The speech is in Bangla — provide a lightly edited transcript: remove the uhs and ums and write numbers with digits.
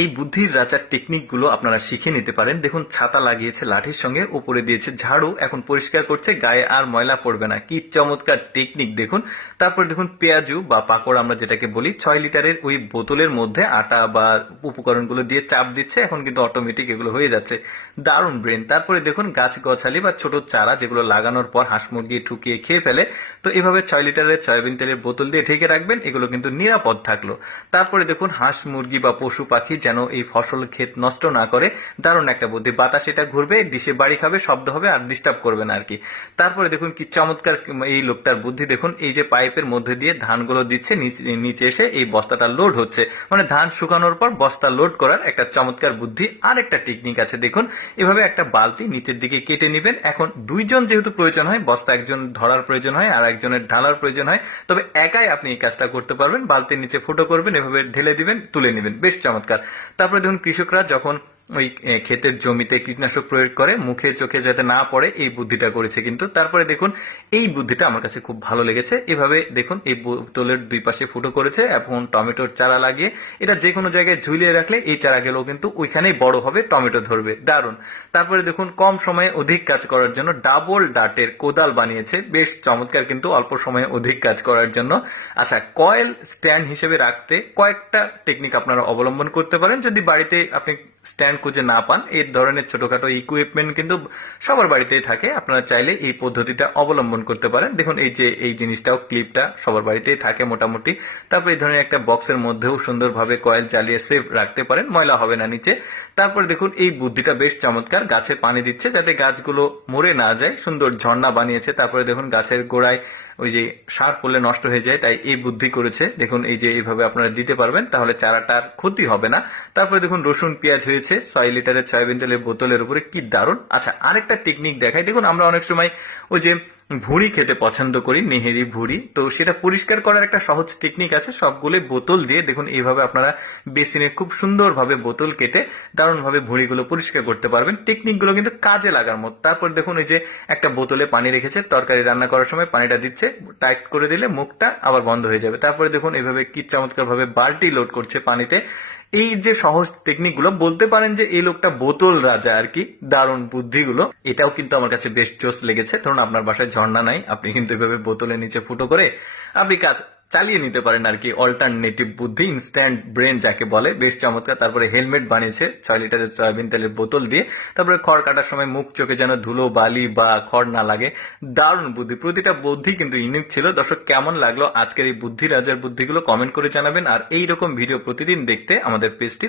এই বুদ্ধির রাজার টেকনিক গুলো আপনারা শিখে নিতে পারেন। দেখুন, ছাতা লাগিয়েছে লাঠির সঙ্গে, উপরে দিয়েছে ঝাড়ু, এখন পরিষ্কার করছে, গায়ে আর ময়লা পড়বে না। কি চমৎকার টেকনিক দেখুন। তারপরে দেখুন, পেঁয়াজু বা পাকড় আমরা যেটাকে বলি, 6 লিটারের ওই বোতলের মধ্যে আটা বা উপকরণগুলো দিয়ে চাপ দিচ্ছে, এখন কিন্তু অটোমেটিক এগুলো হয়ে যাচ্ছে। দারুণ ব্রেন। তারপরে দেখুন, গাছ গছালি বা ছোট চারা যেগুলো লাগানোর পর হাঁস মুরগি ঠুকিয়ে খেয়ে ফেলে, তো এভাবে 6 লিটারের সয়াবিন তেলের বোতল দিয়ে ঢেকে রাখবেন, এগুলো কিন্তু নিরাপদ থাকলো। তারপরে দেখুন, হাঁস মুরগি বা পশু পাখি যেন এই ফসল ক্ষেত নষ্ট না করে, দারুণ একটা বুদ্ধি। বাতাস এটা ঘুরবে, ডিশে বাড়ি খাবে, শব্দ হবে, আর ডিস্টার্ব করবে না আর কি। তারপরে দেখুন কি চমৎকার এই লোকটার বুদ্ধি। দেখুন, এই যে পাইপের মধ্যে দিয়ে ধানগুলো দিচ্ছে, নিচে এসে এই বস্তাটা লোড হচ্ছে, মানে ধান শুকানোর পর বস্তা লোড করার একটা চমৎকার বুদ্ধি। আর একটা টেকনিক আছে, দেখুন, এভাবে একটা বালতি নিচের দিকে কেটে নেবেন। এখন দুইজন যেহেতু প্রয়োজন হয়, বস্তা একজন ধরার প্রয়োজন হয় আর একজনের ঢালার প্রয়োজন হয়, তবে একাই আপনি এই কাজটা করতে পারবেন। বালতির নিচে ফুটো করবেন, এভাবে ঢেলে দিবেন, তুলে নেবেন, বেশ চমৎকার। তারপরে দেখুন, কৃষকরা যখন ওই ক্ষেতের জমিতে কীটনাশক প্রয়োগ করে, মুখে চোখে যাতে না পড়ে, এই বুদ্ধিটা করেছে কিন্তু। তারপরে দেখুন, এই বুদ্ধিটা আমার কাছে খুব ভালো লেগেছে। এভাবে দেখুন, এই বোতলের দুই পাশে ফুটো করেছে, এখন টমেটোর চারা লাগিয়ে এটা যে কোনো জায়গায় ঝুলিয়ে রাখলে এই চারাগুলো কিন্তু ওইখানেই বড় হবে, টমেটো ধরবে, দারুণ। তারপরে দেখুন, কম সময়ে অধিক কাজ করার জন্য ডাবল ডাটের কোদাল বানিয়েছে, বেশ চমৎকার কিন্তু, অল্প সময়ে অধিক কাজ করার জন্য। আচ্ছা, কয়েল স্ট্যান্ড হিসেবে রাখতে কয়েকটা টেকনিক আপনারা অবলম্বন করতে পারেন। যদি বাড়িতে আপনি স্ট্যান্ড খুঁজে না পান, এই ধরনের ছোটখাটো ইকুইপমেন্ট কিন্তু সবার বাড়িতেই থাকে, আপনারা চাইলে এই পদ্ধতিটা অবলম্বন করতে পারেন। দেখুন, এই যে এই জিনিসটাও, ক্লিপটা সবার বাড়িতেই থাকে মোটামুটি। তারপর এই ধরনের একটা বক্সের মধ্যেও সুন্দরভাবে কয়েল চালিয়ে সেভ রাখতে পারেন, ময়লা হবে না নিচে। তারপরে দেখুন, এই বুদ্ধিটা বেশ চমৎকার, গাছে পানি দিচ্ছে যাতে গাছগুলো মরে না যায়, সুন্দর ঝর্ণা বানিয়েছে। তারপরে দেখুন, গাছের গোড়ায় ওই যে সার পড়লে নষ্ট হয়ে যায়, তাই এই বুদ্ধি করেছে। দেখুন, এই যে এইভাবে আপনারা দিতে পারবেন, তাহলে চারাটার ক্ষতি হবে না। তারপরে দেখুন, রসুন পেঁয়াজ হয়েছে 6 লিটারের সয়াবিন তেলের বোতলের উপরে, কি দারুণ। আচ্ছা, আরেকটা টেকনিক দেখাই। দেখুন, আমরা অনেক সময় ওই যে ভুঁড়ি খেতে পছন্দ করি, নেহেরি ভুঁড়ি, তো সেটা পরিষ্কার করার একটা সহজ টেকনিক আছে। সবগুলো বোতল দিয়ে দেখুন, এইভাবে আপনারা বেসিনে খুব সুন্দরভাবে বোতল কেটে দারুণভাবে ভুঁড়িগুলো পরিষ্কার করতে পারবেন। টেকনিকগুলো কিন্তু কাজে লাগার মতো। তারপর দেখুন, এই যে একটা বোতলে পানি রেখেছে, তরকারি রান্না করার সময় পানিটা দিচ্ছে, টাইট করে দিলে মুখটা আবার বন্ধ হয়ে যাবে। তারপরে দেখুন, এইভাবে কি চমৎকার ভাবে বালতি লোড করছে পানিতে। এই যে সহজ টেকনিকগুলো, বলতে পারেন যে এই লোকটা বোতল রাজা আর কি। দারুণ বুদ্ধিগুলো, এটাও কিন্তু আমার কাছে বেশ জোস লেগেছে। ধরুন, আপনার বাসায় ঝর্ণা নাই, আপনি কিন্তু এভাবে বোতলের নিচে ফুটো করে আপনি কাজ চালিয়ে নিতে পারেন আর কি। অল্টারনেটিভ বুদ্ধি, ইনস্ট্যান্ট ব্রেন যাকে বলে, বেশ চমৎকার। তারপরে হেলমেট বানিয়েছে 6 লিটারের সয়াবিন তেলের বোতল দিয়ে। তারপরে খড় কাটার সময় মুখ চোখে যেন ধুলো বালি বা খড় না লাগে, দারুণ বুদ্ধি। প্রতিটা বুদ্ধি কিন্তু ইউনিক ছিল। দর্শক, কেমন লাগলো আজকের এই বুদ্ধি রাজার বুদ্ধিগুলো কমেন্ট করে জানাবেন। আর এইরকম ভিডিও প্রতিদিন দেখতে আমাদের পেজটি